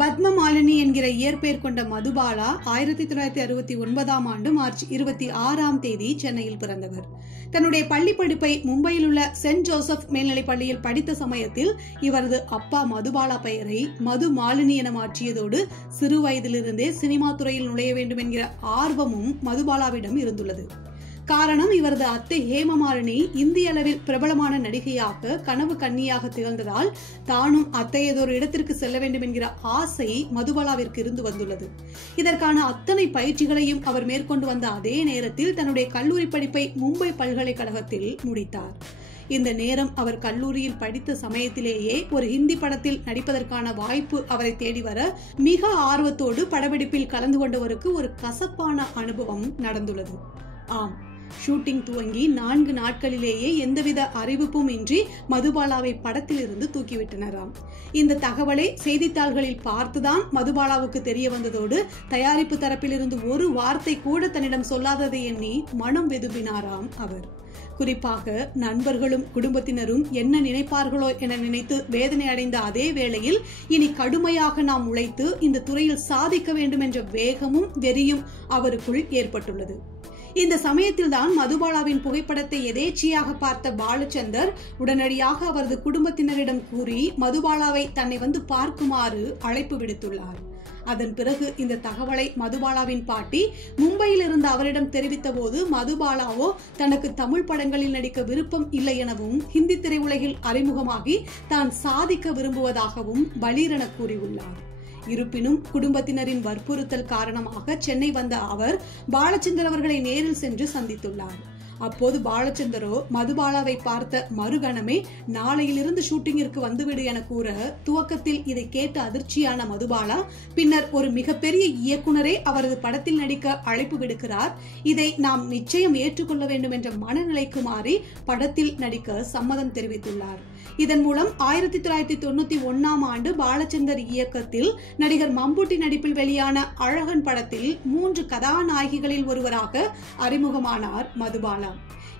பத்மமாலினி என்கிற இயற்பெயர் கொண்ட மதுபாலா 1969ஆம் ஆண்டு மார்ச் 26ஆம் சென்னையில் பிறந்தவர். தன்னுடைய பள்ளி படிப்பை மும்பையில் உள்ள சென்ட் ஜோசப் மேல்நிலைப் பள்ளியில் படித்த சமயத்தில் இவரது அப்பா மதுபாலா பெயரை மதுமாலினி என மாற்றியதோடு சிறு வயதிலிருந்தே சினிமா துறையில் நுழைய வேண்டும் என்கிற ஆர்வமும் மதுபாலாவிடம் இருந்துள்ளது. காரணம், இவரது அத்தை ஹேமமாலினி இந்திய அளவில் பிரபலமான நடிகையாக கனவு கன்னியாக திகழ்ந்ததால் தானும் அத்தையதொரு இடத்திற்கு செல்ல வேண்டும் என்கிற ஆசை மதுபாலாவிற்கு இருந்து வந்துள்ளது. இதற்கான அத்தனை பயிற்சிகளையும் அவர் மேற்கொண்டு வந்த அதே நேரத்தில் தன்னுடைய கல்லூரி படிப்பை மும்பை பல்கலைக்கழகத்தில் முடித்தார். இந்த நேரம் அவர் கல்லூரியில் படித்த சமயத்திலேயே ஒரு ஹிந்தி படத்தில் நடிப்பதற்கான வாய்ப்பு அவரை தேடி வர மிக ஆர்வத்தோடு படப்பிடிப்பில் கலந்து கொண்டவருக்கு ஒரு கசப்பான அனுபவம் நடந்துள்ளது. ஆம், ஷூட்டிங் துவங்கி 4 நாட்களிலேயே எந்தவித அறிவிப்பும் இன்றி மதுபாலாவை படத்தில் இருந்து தூக்கிவிட்டனராம். இந்த தகவலை செய்தித்தாள்களில் பார்த்துதான் மதுபாலாவுக்கு தெரிய வந்ததோடு தயாரிப்பு தரப்பிலிருந்து ஒரு வார்த்தை கூட தன்னிடம் சொல்லாததை எண்ணி மனம் வெதும்பினாராம் அவர். குறிப்பாக நண்பர்களும் குடும்பத்தினரும் என்ன நினைப்பார்களோ என நினைத்து வேதனை அடைந்த அதே வேளையில் இனி கடுமையாக நாம் உழைத்து இந்த துறையில் சாதிக்க வேண்டும் என்ற வேகமும் வெறியும் அவருக்குள் ஏற்பட்டுள்ளது. இந்த சமயத்தில் தான் மதுபாலாவின் புகைப்படத்தை எதேச்சியாக பார்த்த பாலச்சந்தர் உடனடியாக அவரது குடும்பத்தினரிடம் கூறி மதுபாலாவை தன்னை வந்து பார்க்குமாறு அழைப்பு விடுத்துள்ளார். அதன் பிறகு இந்த தகவலை மதுபாலாவின் பாட்டி மும்பையில் இருந்த அவரிடம் தெரிவித்த போது மதுபாலாவோ தனக்கு தமிழ் படங்களில் நடிக்க விருப்பம் இல்லை எனவும் ஹிந்தி திரையுலகில் அறிமுகமாகி தான் சாதிக்க விரும்புவதாகவும் பலீரென கூறியுள்ளார். இருப்பினும் குடும்பத்தினரின் வற்புறுத்தல் காரணமாக சென்னை வந்த அவர் பாலச்சந்தர் அவர்களை நேரில் சென்று சந்தித்துள்ளார். அப்போது பாலச்சந்தரோ மதுபாலாவை பார்த்த மறுகணமே நாளையிலிருந்து ஷூட்டிங்கிற்கு வந்துவிடு என கூற, துவக்கத்தில் இதை கேட்ட அதிர்ச்சியான மதுபாலா பின்னர் ஒரு மிகப்பெரிய இயக்குனரே அவரது படத்தில் நடிக்க அழைப்பு விடுக்கிறார், இதை நாம் நிச்சயம் ஏற்றுக்கொள்ள வேண்டும் என்ற மனநிலைக்கு மாறி படத்தில் நடிக்க சம்மதம் தெரிவித்துள்ளார். இதன் மூலம் 1991ஆம் ஆண்டு பாலச்சந்தர் இயக்கத்தில் நடிகர் மம்புட்டி நடிப்பில் வெளியான அழகன் படத்தில் 3 கதாநாயகிகளில் ஒருவராக அறிமுகமானார் மதுபாலா.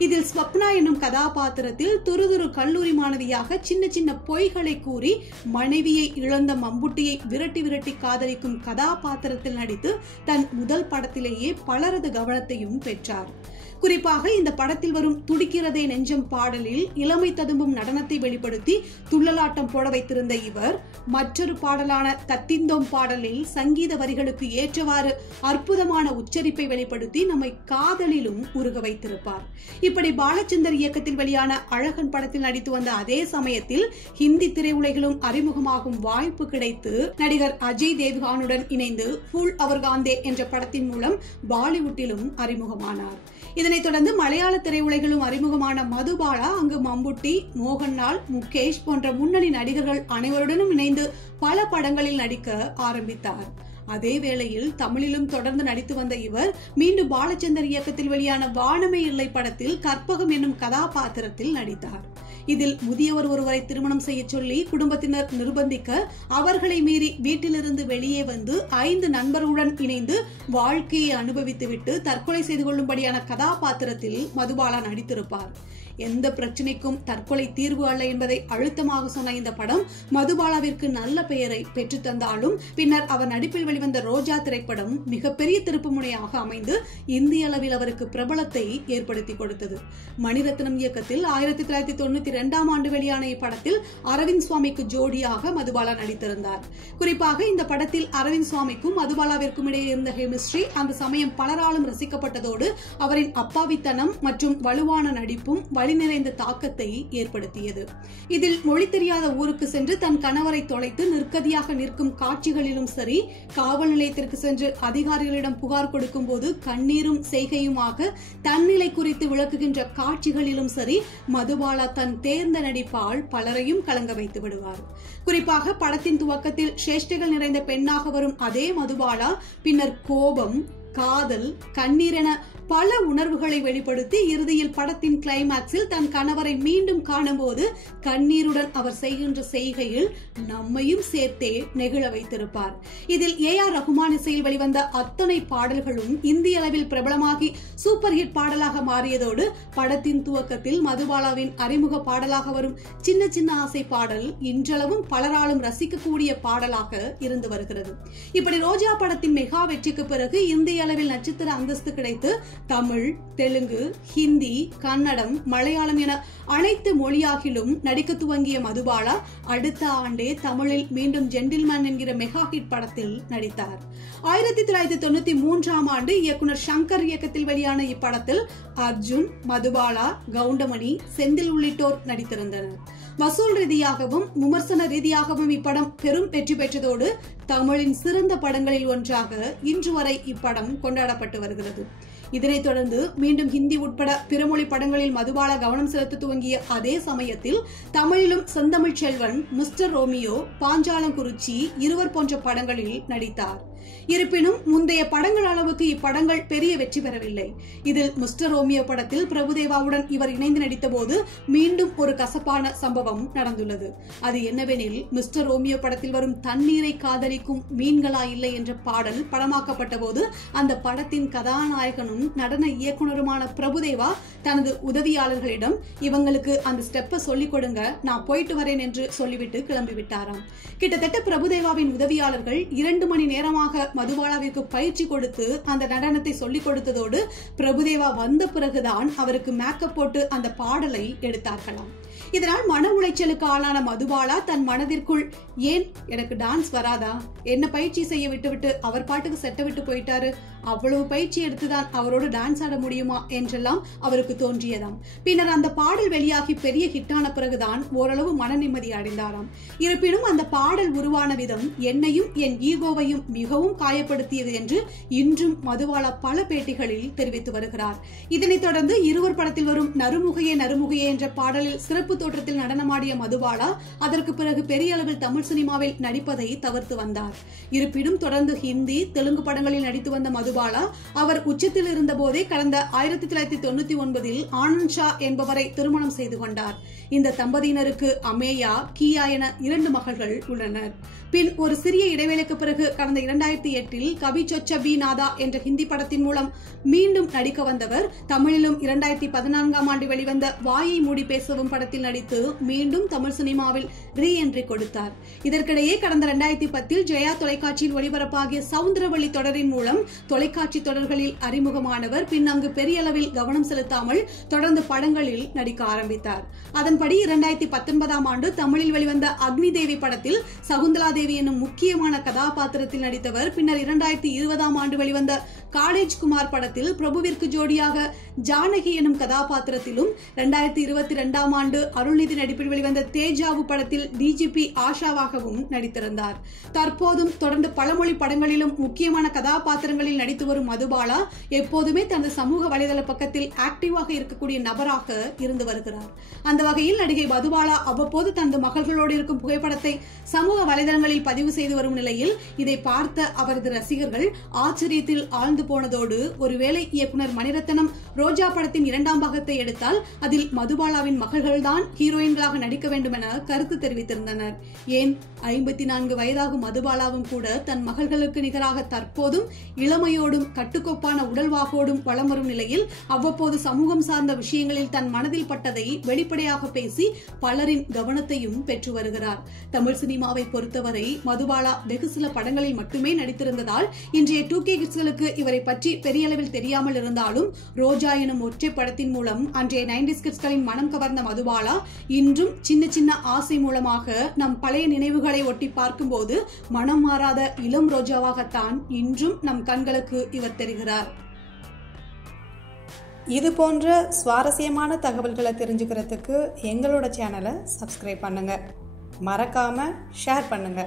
இதில் ஸ்வப்னா என்னும் கதாபாத்திரத்தில் துருதுரு கல்லூரி மாணவியாக சின்ன சின்ன பொய்களை கூறி மனைவியை இழந்த மம்புட்டியை விரட்டி விரட்டி காதலிக்கும் கதாபாத்திரத்தில் நடித்து தன் முதல் படத்திலேயே பலரது கவனத்தையும் பெற்றார். குறிப்பாக இந்த படத்தில் வரும் துடிக்கிறதே நெஞ்சம் பாடலில் இளமை ததும்பும் நடனத்தை வெளிப்படுத்தி துள்ளலாட்டம் போட வைத்திருந்த இவர் மற்றொரு பாடலான தத்திந்தோம் பாடலில் சங்கீத வரிகளுக்கு ஏற்றவாறு அற்புதமான உச்சரிப்பை வெளிப்படுத்தி நம்மை காதலிலும் உருக வைத்திருப்பார். இப்படி பாலச்சந்தர் இயக்கத்தில் வெளியான அழகன் படத்தில் நடித்து வந்த அதே சமயத்தில் ஹிந்தி திரையுலகிலும் அறிமுகமாகும் வாய்ப்பு கிடைத்து நடிகர் அஜய் தேவ்கானுடன் இணைந்து ஃபூல் அவர் காந்தே என்ற படத்தின் மூலம் பாலிவுட்டிலும் அறிமுகமானார். இதனைத் தொடர்ந்து மலையாள திரையுலகிலும் அறிமுகமான மதுபாலா அங்கு மம்புட்டி, மோகன்லால், முகேஷ் போன்ற முன்னணி நடிகர்கள் அனைவருடனும் இணைந்து பல படங்களில் நடிக்க ஆரம்பித்தார். அதே வேளையில் தமிழிலும் தொடர்ந்து நடித்து வந்த இவர் மீண்டும் பாலச்சந்தர் இயக்கத்தில் வெளியான வானமே இல்லை படத்தில் கற்பகம் என்னும் கதாபாத்திரத்தில் நடித்தார். இதில் முதியவர் ஒருவரை திருமணம் செய்ய சொல்லி குடும்பத்தினர் நிர்பந்திக்க அவர்களை மீறி வீட்டிலிருந்து வெளியே வந்து 5 நண்பர்களுடன் இணைந்து வாழ்க்கையை அனுபவித்துவிட்டு தற்கொலை செய்து கொள்ளும்படியான கதாபாத்திரத்தில் மதுபாலா நடித்திருப்பார். எந்த பிரச்சனைக்கும் தற்கொலை தீர்வு அல்ல என்பதை அழுத்தமாக சொன்ன இந்த படம் மதுபாலாவிற்கு நல்ல பெயரை பெற்று தந்தாலும் பின்னர் அவர் நடிப்பில் வெளிவந்த ரோஜா திரைப்படம் மிகப்பெரிய திருப்பு முனையாக அமைந்து இந்திய அளவில் அவருக்கு பிரபலத்தை ஏற்படுத்தி கொடுத்தது. மணிரத்னம் இயக்கத்தில் 1992ஆம் ஆண்டு வெளியான இப்படத்தில் அரவிந்த் சுவாமிக்கு ஜோடியாக மதுபாலா நடித்திருந்தார். குறிப்பாக இந்த படத்தில் அரவிந்த் சுவாமிக்கும் மதுபாலாவிற்கும் இடையே இருந்த கெமிஸ்ட்ரி அந்த சமயம் பலராலும் ரசிக்கப்பட்டதோடு அவரின் அப்பாவித்தனம் மற்றும் வலுவான நடிப்பும் வழி நிறைந்த தாக்கத்தை ஏற்படுத்தியது. இதில் மொழி தெரியாத ஊருக்கு சென்று தன் கணவரை தொலைத்து நிற்கதியாக நிற்கும் காட்சிகளிலும் சரி, காவல் நிலையத்திற்கு சென்று அதிகாரிகளிடம் புகார் கொடுக்கும் போது கண்ணீரும் செய்கையுமாக தன்னிலை குறித்து விளக்குகின்ற காட்சிகளிலும் சரி, மதுபாலா தன் தேர்ந்த நடிப்பால் பலரையும் கலங்க வைத்து விடுவார். குறிப்பாக படத்தின் துவக்கத்தில் சேஷ்டைகள் நிறைந்த பெண்ணாக வரும் அதே மதுபாலா பின்னர் கோபம், காதல், கண்ணீர் என பல உணர்வுகளை வெளிப்படுத்தி இறுதியில் படத்தின் கிளைமாக்ஸில் தன் கணவரை மீண்டும் காணும்போது கண்ணீருடன் அவர் செய்கின்ற செய்கையில் நம்மையும் சேர்த்தே நெகிழ வைத்திருப்பார். இதில் A.R. ரஹ்மான் இசையில் வெளிவந்த அத்தனை பாடல்களும் இந்திய அளவில் பிரபலமாகி சூப்பர் ஹிட் பாடலாக மாறியதோடு படத்தின் துவக்கத்தில் மதுபாலாவின் அறிமுக பாடலாக வரும் சின்ன சின்ன ஆசை பாடல் இன்றளவும் பலராலும் ரசிக்கக்கூடிய பாடலாக இருந்து வருகிறது. இப்படி ரோஜா படத்தின் மெகா வெற்றிக்கு பிறகு இந்திய அளவில் நட்சத்திர அந்தஸ்து கிடைத்து தமிழ், தெலுங்கு, ஹிந்தி, கன்னடம், மலையாளம் என அனைத்து மொழியாகிலும் நடிக்க துவங்கிய மதுபாலா அடுத்த ஆண்டே தமிழில் மீண்டும் ஜென்டில்மேன் என்கிற மெகா ஹிட் படத்தில் நடித்தார். 1993 ஆண்டு இயக்குனர் சங்கர் இயக்கத்தில் வெளியான இப்படத்தில் அர்ஜுன், மதுபாலா, கவுண்டமணி, செந்தில் உள்ளிட்டோர் நடித்திருந்தனர். வசூல் ரீதியாகவும் விமர்சன ரீதியாகவும் இப்படம் பெரும் வெற்றி பெற்றதோடு தமிழின் சிறந்த படங்களில் ஒன்றாக இன்று வரை இப்படம் கொண்டாடப்பட்டு வருகிறது. இதனைத் தொடர்ந்து மீண்டும் ஹிந்தி உட்பட பிறமொழி படங்களில் மதுபாலா கவனம் செலுத்த துவங்கிய அதே சமயத்தில் தமிழிலும் செந்தமிழ் செல்வன், மிஸ்டர் ரோமியோ, பாஞ்சாலங்குறிச்சி, இருவர் போன்ற படங்களில் நடித்தார். இருப்பினும் முந்தைய படங்கள் அளவுக்கு இப்படங்கள் பெரிய வெற்றி பெறவில்லை. இதில் மிஸ்டர் ரோமியோ படத்தில் பிரபுதேவாவுடன் இவர் இணைந்து நடித்த போது மீண்டும் ஒரு கசப்பான சம்பவம் நடந்துள்ளது. அது என்னவெனில், மிஸ்டர் ரோமியோ படத்தில் வரும் தண்ணீரை காதலிக்கும் மீன்களா இல்லை என்ற பாடல் படமாக்கப்பட்ட போது அந்த படத்தின் கதாநாயகனும் நடன இயக்குனருமான பிரபுதேவா தனது உதவியாளர்களிடம் இவங்களுக்கு அந்த ஸ்டெப்பை சொல்லிக் கொடுங்க, நான் போயிட்டு வரேன் என்று சொல்லிவிட்டு கிளம்பிவிட்டாராம். கிட்டத்தட்ட பிரபுதேவாவின் உதவியாளர்கள் 2 மணி நேரமாக மதுபாலாவிற்கு பயிற்சி கொடுத்து அந்த நடனத்தை சொல்லிக் கொடுத்ததோடு பிரபுதேவா வந்த பிறகுதான் அவருக்கு மேக்கப் போட்டு அந்த பாடலை எடுத்தார்களாம். இதனால் மன உளைச்சலுக்கு ஆளான மதுபாலா தன் மனதிற்குள், ஏன் எனக்கு டான்ஸ் வராதா, என்ன பயிற்சி செய்ய விட்டுவிட்டு அவர் பாட்டுக்கு செட்ட விட்டு போயிட்டாரு, அவ்வளவு பயிற்சி எடுத்துதான் அவரோடு டான்ஸ் ஆட முடியுமா என்றெல்லாம் அவருக்கு தோன்றியதாம். பின்னர் அந்த பாடல் வெளியாகி பெரிய ஹிட்டான பிறகுதான் ஓரளவு மன நிம்மதி அடைந்தாராம். இருப்பினும் அந்த பாடல் உருவான விதம் என்னையும் என் ஈகோவையும் மிகவும் காயப்படுத்தியது என்று இன்றும் மதுபாலா பல பேட்டிகளில் தெரிவித்து வருகிறார். இதனைத் தொடர்ந்து இருவர் படத்தில் வரும் நறுமுகையே நறுமுகையே என்ற பாடலில் சிறப்பு தோற்றத்தில் நடனமாடிய மதுபாலா அதற்கு பிறகு பெரிய அளவில் தமிழ் சினிமாவில் நடிப்பதை தவிர்த்து வந்தார். இருப்பினும் தொடர்ந்து ஹிந்தி, தெலுங்கு படங்களில் நடித்து வந்த மதுபாலா அவர் உச்சத்தில் இருந்த போதே கடந்த 1999 ஆனந்த் ஷா என்பவரை திருமணம் செய்து கொண்டார். இந்த தம்பதியினருக்கு அமேயா, கியா என 2 மகள்கள் உள்ளனர். பின் ஒரு சிறிய இடைவேளைக்கு பிறகு கடந்த 2008 கபி சொச்ச பி நாதா என்ற ஹிந்தி படத்தின் மூலம் மீண்டும் நடிக்க வந்தவர் தமிழிலும் 2014 ஆண்டு வெளிவந்த வாயை மூடி பேசவும் படத்தில் நடித்து மீண்டும் தமிழ் சினிமாவில் ரீ என்ட்ரி கொடுத்தார். இதற்கிடையே கடந்த 2010 ஜெயா தொலைக்காட்சியில் ஒளிபரப்பாகிய சவுந்தரவள்ளி தொடரின் மூலம் தொலைக்காட்சி தொடர்களில் அறிமுகமானவர். பின் அங்கு பெரிய அளவில் கவனம் செலுத்தாமல் தொடர்ந்து படங்களில் நடிக்க ஆரம்பித்தார். அதன்படி 2019 ஆண்டு தமிழில் வெளிவந்த அக்னி தேவி படத்தில் சகுந்தலா தேவி என்னும் முக்கியமான கதாபாத்திரத்தில் நடித்தவர். பின்னர் 2020 ஆண்டு வெளிவந்த காலேஜ் குமார் படத்தில் பிரபுவிற்கு ஜோடியாக ஜானகி எனும் கதாபாத்திரத்திலும் 2022 ஆண்டு அருள்நிதி நடிப்பில் வெளிவந்த தேஜாவு படத்தில் டிஜிபி ஆஷாவாகவும் நடித்திருந்தார். தற்போதும் தொடர்ந்து பலமொழி படங்களிலும் முக்கியமான கதாபாத்திரங்களில் நடித்து வரும் மதுபாலா எப்போதுமே தனது சமூக வலைதள பக்கத்தில் ஆக்டிவாக இருக்கக்கூடிய நபராக இருந்து வருகிறார். அந்த வகையில் நடிகை மதுபாலா அவ்வப்போது தனது மகள்களோடு இருக்கும் புகைப்படத்தை சமூக வலைதளங்களில் பதிவு செய்து வரும் நிலையில் இதை பார்த்த அவரது ரசிகர்கள் ஆச்சரியத்தில் ஆழ்ந்து போனதோடு, ஒருவேளை இயக்குனர் மணிரத்னம் ரோஜா படத்தின் 2ஆம் பாகத்தை எடுத்தால் அதில் மதுபாலாவின் மகள்கள்தான் ஹீரோயின்களாக நடிக்க வேண்டும் என கருத்து தெரிவித்திருந்தனர். ஏன் 54 வயதாகும் மதுபாலாவும் கூட தன் மகள்களுக்கு நிகராக தற்போதும் இளமையோடும் கட்டுக்கோப்பான உடல்வாகோடும் வலம் வரும் நிலையில் அவ்வப்போது சமூகம் சார்ந்த விஷயங்களில் தன் மனதில் பட்டதை வெளிப்படையாக பேசி பலரின் கவனத்தையும் பெற்று வருகிறார். தமிழ் சினிமாவை பொறுத்தவரை மதுபாலா வெகு சில படங்களில் மட்டுமே நடித்திருந்ததால் இன்றைய 2K கிட்ஸ்களுக்கு இவரை பற்றி பெரிய அளவில் தெரியாமல் இருந்தாலும் ரோஜா எனும் ஒற்றை படத்தின் மூலம் அன்றைய 90s கிட்ஸ்களின் மனம் கவர்ந்த மதுபாலா இன்றும் சின்ன சின்ன ஆசை மூலமாக நம் பழைய நினைவுகளை ஒட்டி பார்க்கும்போது மனம் மாறாத இளம் ரோஜாவாகத்தான் இன்றும் நம் கண்களுக்கு இவர் தெரிகிறார். இது போன்ற சுவாரஸ்யமான தகவல்களை தெரிஞ்சுக்கிறதுக்கு எங்களோட சேனலை சப்ஸ்கிரைப் பண்ணுங்க, மறக்காம ஷேர் பண்ணுங்க.